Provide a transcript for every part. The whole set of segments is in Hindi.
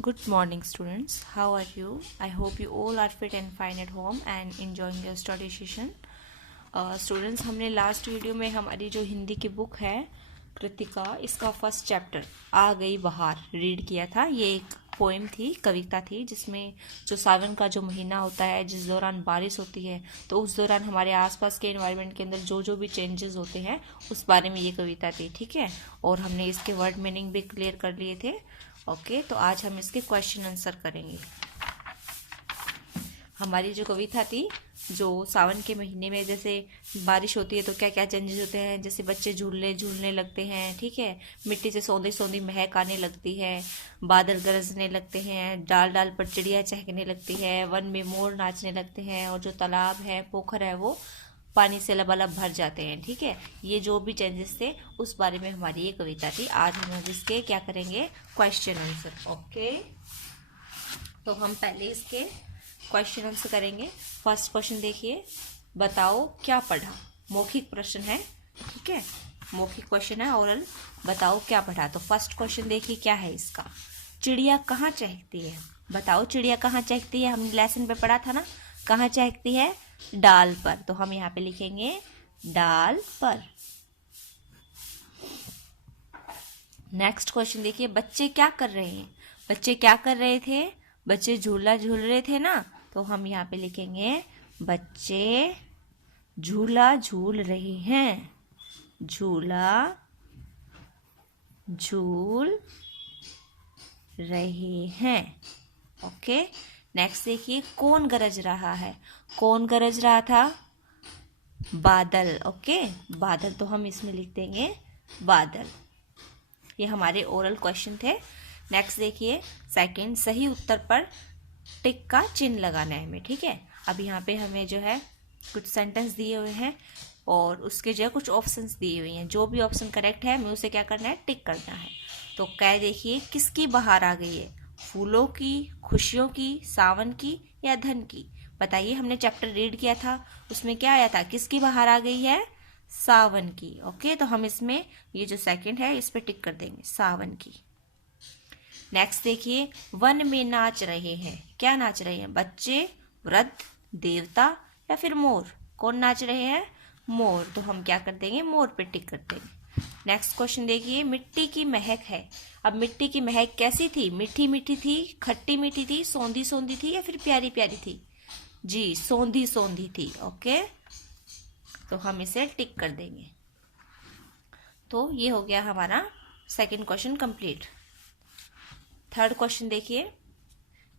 Good morning, students. How are you? I hope you all are fit and fine at home and enjoying your study session. Students, हमने लास्ट वीडियो में हमारी जो हिंदी की बुक है कृतिका, इसका फर्स्ट चैप्टर आ गई बहार रीड किया था। ये एक पोएम थी, कविता थी, जिसमें जो सावन का जो महीना होता है, जिस दौरान बारिश होती है, तो उस दौरान हमारे आसपास के एनवायरनमेंट के अंदर जो जो भी चेंजेस होते हैं उस बारे में ये कविता थी। ठीक है, और हमने इसके वर्ड मीनिंग भी क्लियर कर लिए थे। ओके, तो आज हम इसके क्वेश्चन आंसर करेंगे। हमारी जो कविता थी, जो सावन के महीने में जैसे बारिश होती है तो क्या क्या चेंजेस होते हैं, जैसे बच्चे झूलने लगते हैं, ठीक है, मिट्टी से सौंधी सौंधी महक आने लगती है, बादल गरजने लगते हैं, डाल डाल पर चिड़िया चहकने लगती है, वन में मोर नाचने लगते हैं, और जो तालाब है, पोखर है, वो पानी से लबालब भर जाते हैं। ठीक है, ये जो भी चेंजेस थे उस बारे में हमारी ये कविता थी। आज हम इसके क्या करेंगे, क्वेश्चन आंसर। ओके, तो हम पहले इसके क्वेश्चन आंसर करेंगे। फर्स्ट क्वेश्चन देखिए, बताओ क्या पढ़ा। मौखिक प्रश्न है, ठीक है, मौखिक क्वेश्चन है, ओरल। बताओ क्या पढ़ा। तो फर्स्ट क्वेश्चन देखिए क्या है इसका, चिड़िया कहाँ चहकती है। बताओ चिड़िया कहाँ चहकती है, हमने लेसन पे पढ़ा था ना, कहाँ चहकती है, डाल पर। तो हम यहाँ पे लिखेंगे डाल पर। नेक्स्ट क्वेश्चन देखिए, बच्चे क्या कर रहे हैं। बच्चे क्या कर रहे थे, बच्चे झूला झूल रहे थे ना, तो हम यहाँ पे लिखेंगे बच्चे झूला झूल रहे हैं, झूला झूल रहे हैं। ओके, नेक्स्ट देखिए, कौन गरज रहा है। कौन गरज रहा था, बादल। ओके, बादल, तो हम इसमें लिख देंगे बादल। ये हमारे ओरल क्वेश्चन थे। नेक्स्ट देखिए सेकंड, सही उत्तर पर टिक का चिन्ह लगाना है हमें। ठीक है, अब यहाँ पे हमें जो है कुछ सेंटेंस दिए हुए हैं और उसके जो है कुछ ऑप्शंस दिए हुए हैं। जो भी ऑप्शन करेक्ट है हमें उसे क्या करना है, टिक करना है। तो क्या देखिए, किसकी बहार आ गई है, फूलों की, खुशियों की, सावन की या धन की। बताइए, हमने चैप्टर रीड किया था, उसमें क्या आया था, किसकी बहार आ गई है, सावन की। ओके, तो हम इसमें ये जो सेकंड है इस पे टिक कर देंगे, सावन की। नेक्स्ट देखिए, वन में नाच रहे हैं। क्या नाच रहे हैं, बच्चे, वृद्ध, देवता या फिर मोर। कौन नाच रहे हैं, मोर। तो हम क्या कर देंगे, मोर पे टिक कर देंगे। नेक्स्ट क्वेश्चन देखिए, मिट्टी की महक है। अब मिट्टी की महक कैसी थी, मीठी मीठी थी, खट्टी मीठी थी, सौंधी सौंधी थी या फिर प्यारी प्यारी थी। जी, सौंधी सौंधी थी। ओके, तो हम इसे टिक कर देंगे। तो ये हो गया हमारा second question complete. Third question देखिए,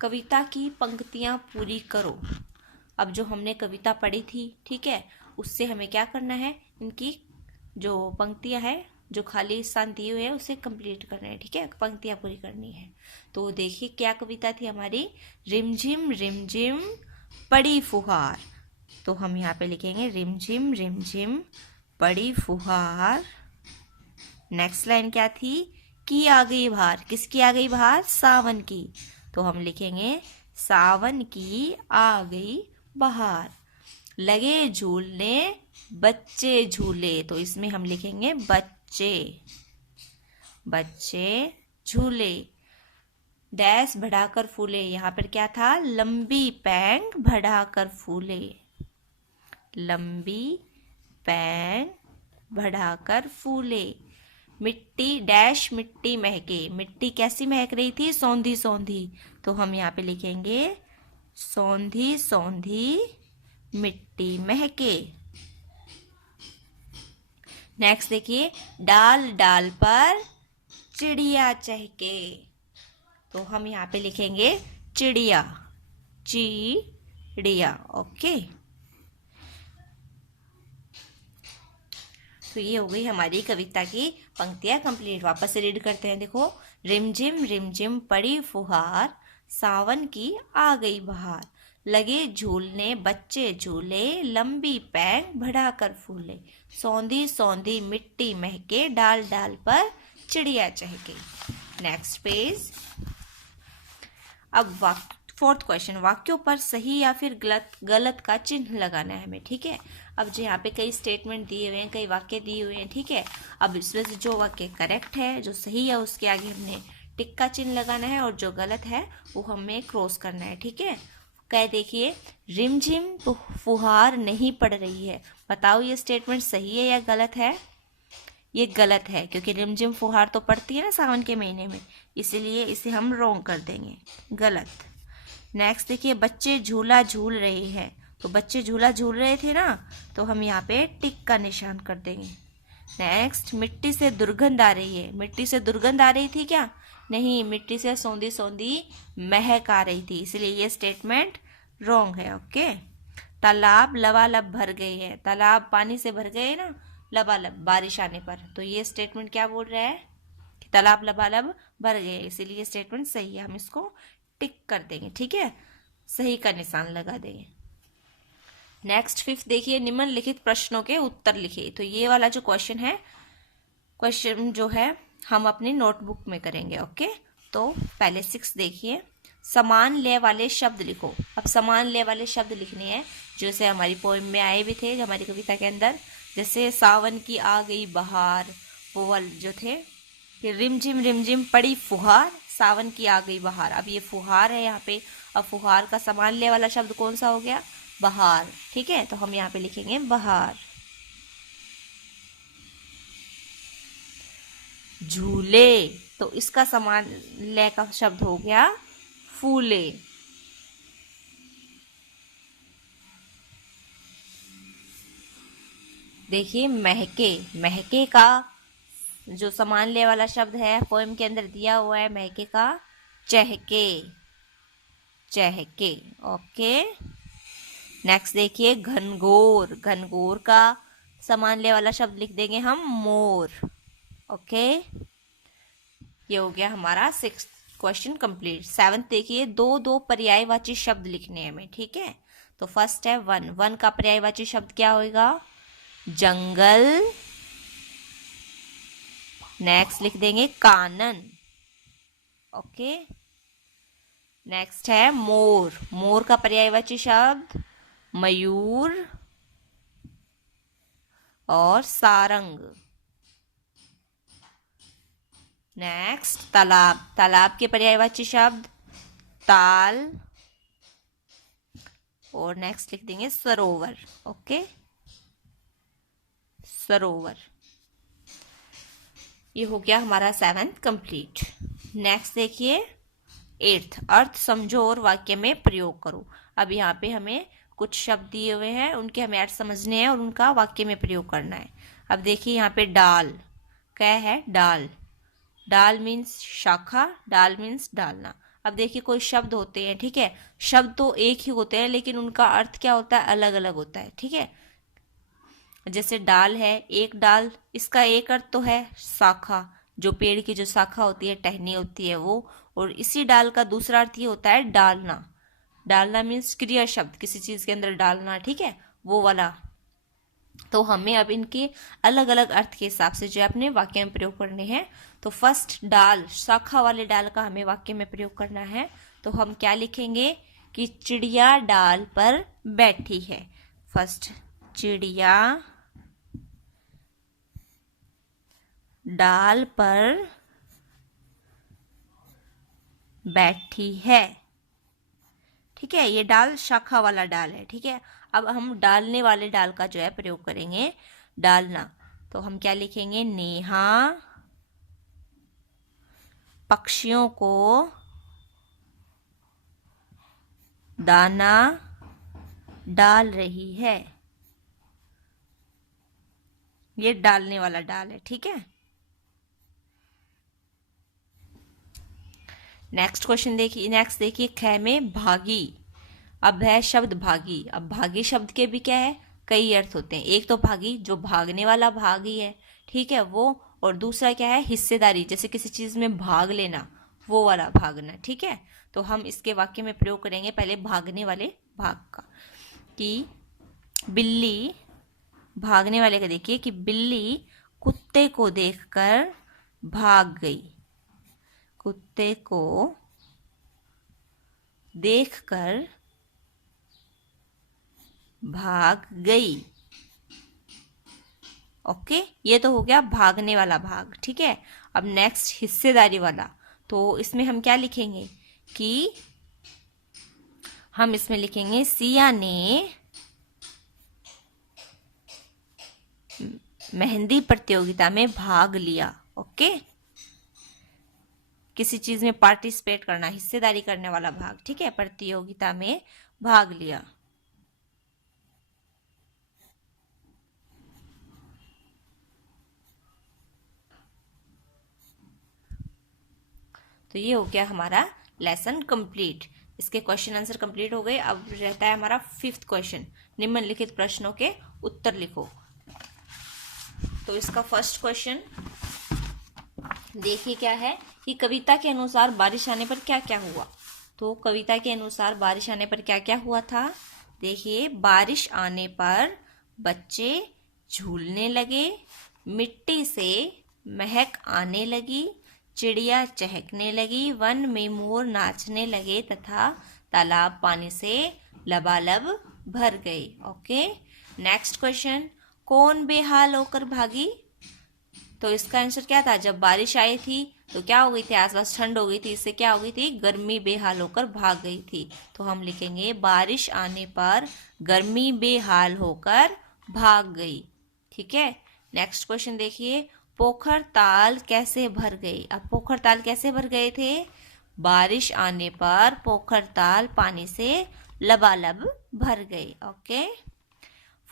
कविता की पंक्तियां पूरी करो। अब जो हमने कविता पढ़ी थी, ठीक है, उससे हमें क्या करना है, इनकी जो पंक्तियां हैं, जो खाली स्थान दिए हुए हैं उसे कंप्लीट करना है। ठीक है, पंक्तियां पूरी करनी है। तो देखिए क्या कविता थी हमारी, रिमझिम रिमझिम पड़ी फुहार। तो हम यहाँ पे लिखेंगे रिमझिम रिमझिम पड़ी फुहार। नेक्स्ट लाइन क्या थी, की आ गई बहार। किसकी आ गई बहार, सावन की। तो हम लिखेंगे सावन की आ गई बहार। लगे झूलने बच्चे झूले। तो इसमें हम लिखेंगे बच्चे, बच्चे झूले। डैश बढ़ाकर फूले। यहाँ पर क्या था, लंबी पैंग बढ़ाकर फूले, लंबी पैंग बढ़ाकर फूले। मिट्टी डैश मिट्टी महके। मिट्टी कैसी महक रही थी, सौंधी सौंधी। तो हम यहाँ पे लिखेंगे सौंधी सौंधी मिट्टी महके। नेक्स्ट देखिए, डाल डाल पर चिड़िया चहके। तो हम यहाँ पे लिखेंगे चिड़िया, चिड़िया। ओके, तो ये हो गई हमारी कविता की पंक्तियां कंप्लीट। वापस से रीड करते हैं, देखो, रिमझिम रिमझिम पड़ी फुहार, सावन की आ गई बहार। लगे झूलने बच्चे झूले, लंबी पैंग बढ़ाकर फूले। सौंधी सौंधी मिट्टी महके, डाल डाल पर चिड़िया चहके। Next page. अब फोर्थ क्वेश्चन, वाक्यों पर सही या फिर गलत का चिन्ह लगाना है हमें। ठीक है, अब जो यहाँ पे कई स्टेटमेंट दिए हुए हैं, कई वाक्य दिए हुए हैं। ठीक है, अब इसमें से जो वाक्य करेक्ट है, जो सही है, उसके आगे हमने टिक का चिन्ह लगाना है और जो गलत है वो हमें क्रॉस करना है, ठीक है। कह देखिए, रिमझिम फुहार नहीं पड़ रही है। बताओ ये स्टेटमेंट सही है या गलत है? ये गलत है, क्योंकि रिमझिम फुहार तो पड़ती है ना सावन के महीने में, इसीलिए इसे हम रॉन्ग कर देंगे, गलत। नेक्स्ट देखिए, बच्चे झूला झूल रहे हैं। तो बच्चे झूला झूल रहे थे ना, तो हम यहाँ पे टिक का निशान कर देंगे। नेक्स्ट, मिट्टी से दुर्गंध आ रही है। मिट्टी से दुर्गंध आ रही थी क्या? नहीं, मिट्टी से सौंधी सौंधी महक आ रही थी, इसलिए ये स्टेटमेंट रॉन्ग है, ओके। तालाब लबालब भर गए हैं। तालाब पानी से भर गए ना लबालब बारिश आने पर, तो ये स्टेटमेंट क्या बोल रहा है कि तालाब लबालब भर गए, इसीलिए स्टेटमेंट सही है। हम इसको टिक कर देंगे, ठीक है, सही का निशान लगा देंगे। नेक्स्ट 5th देखिए, निम्नलिखित प्रश्नों के उत्तर लिखिए। तो ये वाला जो क्वेश्चन है, क्वेश्चन जो है हम अपनी नोटबुक में करेंगे, ओके। तो पहले 6 देखिए, समान लय वाले शब्द लिखो। अब समान लय वाले शब्द लिखने हैं, जैसे हमारी पोएम में आए भी थे, हमारी कविता के अंदर, जैसे सावन की आ गई बहार, वो वाले जो थे, फिर रिमझिम पड़ी फुहार, सावन की आ गई बहार। अब ये फुहार है यहाँ पे, अब फुहार का समान लय वाला शब्द कौन सा हो गया? बहार, ठीक है। तो हम यहाँ पे लिखेंगे बहार। झूले, तो इसका समान लय का शब्द हो गया फूले। देखिए, महके, महके का जो समान लय वाला शब्द है पोएम के अंदर दिया हुआ है, महके का चहके, चहके, ओके। नेक्स्ट देखिए, घनघोर, घनघोर का समान लय वाला शब्द लिख देंगे हम मोर, ओके। ये हो गया हमारा 6th क्वेश्चन कंप्लीट। 7th देखिए, दो पर्यायवाची शब्द लिखने हैं हमें, ठीक है। तो फर्स्ट है वन। वन का पर्यायवाची शब्द क्या होगा? जंगल। नेक्स्ट लिख देंगे कानन, ओके। नेक्स्ट है मोर। मोर का पर्यायवाची शब्द मयूर और सारंग। नेक्स्ट तालाब। तालाब के पर्यायवाची शब्द ताल और नेक्स्ट लिख देंगे सरोवर, ओके, सरोवर। ये हो गया हमारा 7th कंप्लीट। नेक्स्ट देखिए 8th, अर्थ समझो और वाक्य में प्रयोग करो। अब यहाँ पे हमें कुछ शब्द दिए हुए हैं, उनके हमें अर्थ समझने हैं और उनका वाक्य में प्रयोग करना है। अब देखिए यहाँ पे डाल, क्या है? डाल। डाल मीन्स शाखा, डाल मीन्स डालना। अब देखिए कोई शब्द होते हैं, ठीक है, शब्द तो एक ही होते हैं लेकिन उनका अर्थ क्या होता है? अलग अलग होता है, ठीक है। जैसे डाल है, एक डाल, इसका एक अर्थ तो है शाखा, जो पेड़ की जो शाखा होती है, टहनी होती है वो, और इसी डाल का दूसरा अर्थ ये होता है डालना। डालना मीन्स क्रिया शब्द, किसी चीज के अंदर डालना, ठीक है, वो वाला। तो हमें अब इनके अलग अलग अर्थ के हिसाब से जो है अपने वाक्य में प्रयोग करने हैं। तो फर्स्ट डाल, शाखा वाले डाल का हमें वाक्य में प्रयोग करना है। तो हम क्या लिखेंगे कि चिड़िया डाल पर बैठी है। फर्स्ट, चिड़िया डाल पर बैठी है, ठीक है। ये डाल शाखा वाला डाल है, ठीक है। अब हम डालने वाले डाल का जो है प्रयोग करेंगे, डालना। तो हम क्या लिखेंगे? नेहा पक्षियों को दाना डाल रही है। ये डालने वाला डाल है, ठीक है। नेक्स्ट क्वेश्चन देखिए, नेक्स्ट देखिए, ख में भागी। अब है शब्द भागी। अब भागी शब्द के भी क्या है? कई अर्थ होते हैं। एक तो भागी जो भागने वाला भागी है, ठीक है, वो, और दूसरा क्या है? हिस्सेदारी, जैसे किसी चीज में भाग लेना, वो वाला भागना, ठीक है। तो हम इसके वाक्य में प्रयोग करेंगे पहले भागने वाले भाग का, कि बिल्ली, भागने वाले का देखिए कि बिल्ली कुत्ते को देखकर भाग गई। कुत्ते को देखकर भाग गई, ओके। ये तो हो गया भागने वाला भाग, ठीक है। अब नेक्स्ट हिस्सेदारी वाला। तो इसमें हम क्या लिखेंगे कि हम इसमें लिखेंगे सिया ने मेहंदी प्रतियोगिता में भाग लिया। ओके, किसी चीज में पार्टिसिपेट करना, हिस्सेदारी करने वाला भाग, ठीक है, प्रतियोगिता में भाग लिया। तो ये हो गया हमारा लेसन कंप्लीट। इसके क्वेश्चन आंसर कंप्लीट हो गए। अब रहता है हमारा 5th क्वेश्चन, निम्नलिखित प्रश्नों के उत्तर लिखो। तो इसका फर्स्ट क्वेश्चन देखिए क्या है कि कविता के अनुसार बारिश आने पर क्या क्या हुआ। तो कविता के अनुसार बारिश आने पर क्या क्या हुआ था। देखिए, बारिश आने पर बच्चे झूलने लगे, मिट्टी से महक आने लगी, चिड़िया चहकने लगी, वन में मोर नाचने लगे तथा तालाब पानी से लबालब भर गई। ओके, नेक्स्ट क्वेश्चन, कौन बेहाल होकर भागी। तो इसका आंसर क्या था, जब बारिश आई थी तो क्या हो गई थी, आसपास ठंड हो गई थी, इससे क्या हो गई थी, गर्मी बेहाल होकर भाग गई थी। तो हम लिखेंगे बारिश आने पर गर्मी बेहाल होकर भाग गई। ठीक है, नेक्स्ट क्वेश्चन देखिए, पोखर ताल कैसे भर गई। अब पोखर ताल कैसे भर गए थे, बारिश आने पर पोखर ताल पानी से लबालब भर गए। ओके,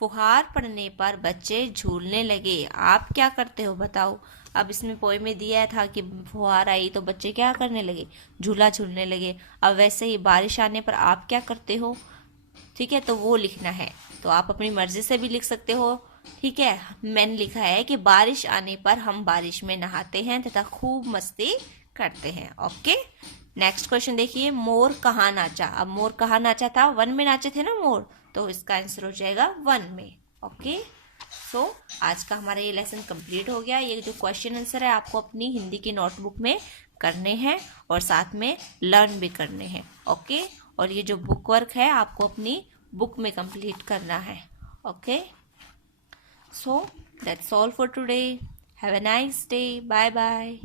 फुहार पड़ने पर बच्चे झूलने लगे। आप क्या करते हो बताओ। अब इसमें पोएम में दिया था कि फुहार आई तो बच्चे क्या करने लगे, झूला झूलने लगे। अब वैसे ही बारिश आने पर आप क्या करते हो, ठीक है, तो वो लिखना है। तो आप अपनी मर्जी से भी लिख सकते हो। ठीक है, मैंने लिखा है कि बारिश आने पर हम बारिश में नहाते हैं तथा खूब मस्ती करते हैं। ओके, नेक्स्ट क्वेश्चन देखिए, मोर कहाँ नाचा। अब मोर कहाँ नाचा था, वन में नाचे थे ना मोर, तो इसका आंसर हो जाएगा वन में। ओके, सो आज का हमारा ये लेसन कंप्लीट हो गया। ये जो क्वेश्चन आंसर है आपको अपनी हिंदी की नोटबुक में करने हैं और साथ में लर्न भी करने हैं। ओके, और ये जो बुक वर्क है आपको अपनी बुक में कंप्लीट करना है। Okay, so that's all for today. Have a nice day. Bye bye.